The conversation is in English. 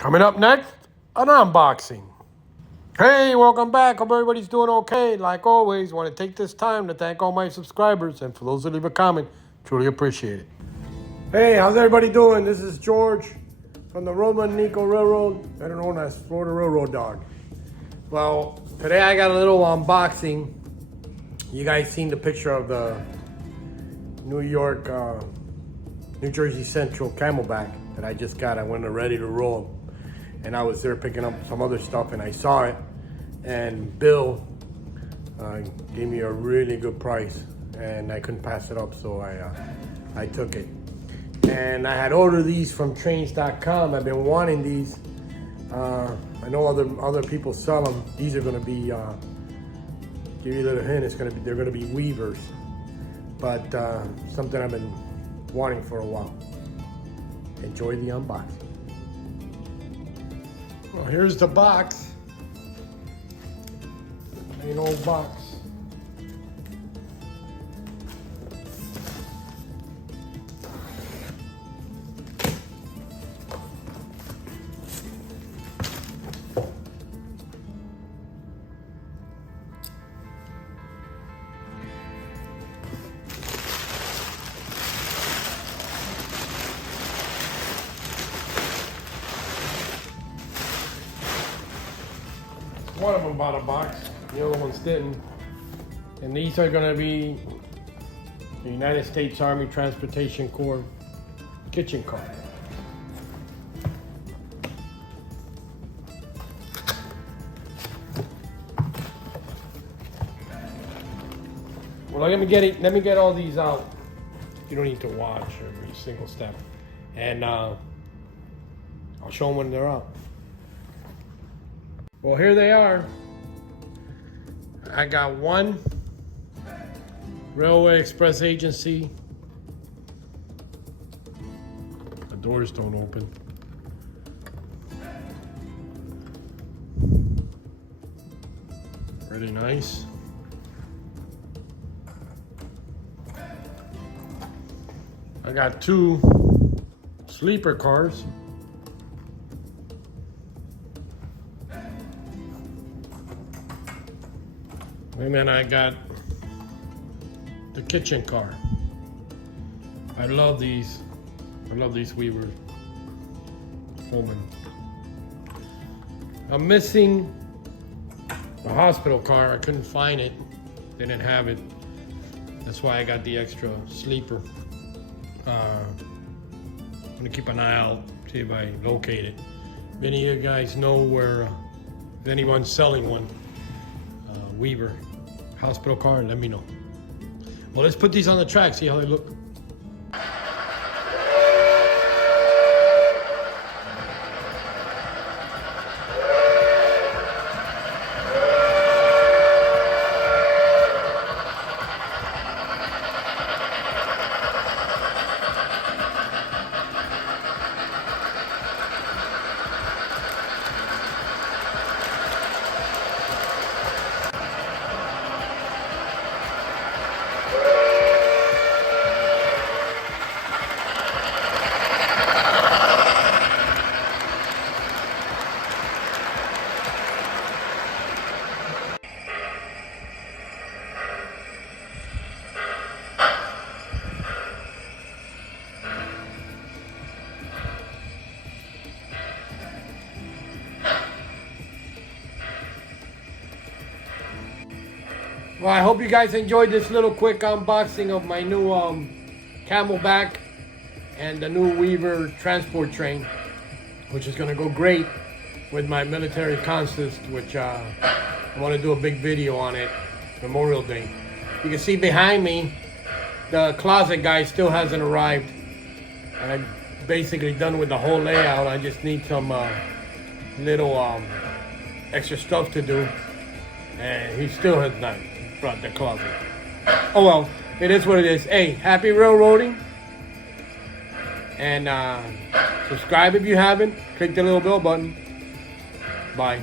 Coming up next, an unboxing. Hey, welcome back. Hope everybody's doing okay. Like always, want to take this time to thank all my subscribers, and for those that leave a comment, truly appreciate it. Hey, how's everybody doing? This is George from the Roman Nico Railroad, better known as Florida Railroad Dog. Well, today I got a little unboxing. You guys seen the picture of the New Jersey Central Camelback that I just got. I went ready to roll. And I was there picking up some other stuff and I saw it. And Bill gave me a really good price and I couldn't pass it up, so I took it. And I had ordered these from trains.com. I've been wanting these. I know other people sell them. These are gonna be, give you a little hint, they're gonna be weavers. But something I've been wanting for a while. Enjoy the unboxing. Well, here's the box. Plain old box. One of them bought a box, the other ones didn't. And these are gonna be the United States Army Transportation Corps kitchen cart. Well, let me get all these out. You don't need to watch every single step. And I'll show them when they're out. Well, here they are. I got one Railway Express Agency. The doors don't open. Pretty nice. I got two sleeper cars. And then I got the kitchen car. I love these. I love these Weaver Pullman. I'm missing the hospital car. I couldn't find it. They didn't have it. That's why I got the extra sleeper. I'm gonna keep an eye out, see if I locate it. If any of you guys know where, if anyone's selling one, Weaver hospital car, let me know. Well, let's put these on the track, see how they look. Well, I hope you guys enjoyed this little quick unboxing of my new Camelback and the new Weaver transport train, which is gonna go great with my military consist, which I want to do a big video on it, Memorial Day. You can see behind me, the closet guy still hasn't arrived. I'm basically done with the whole layout. I just need some little extra stuff to do, and he still has not brought the closet. Oh well, it is what it is. Hey, happy railroading. And subscribe if you haven't. Click the little bell button. Bye.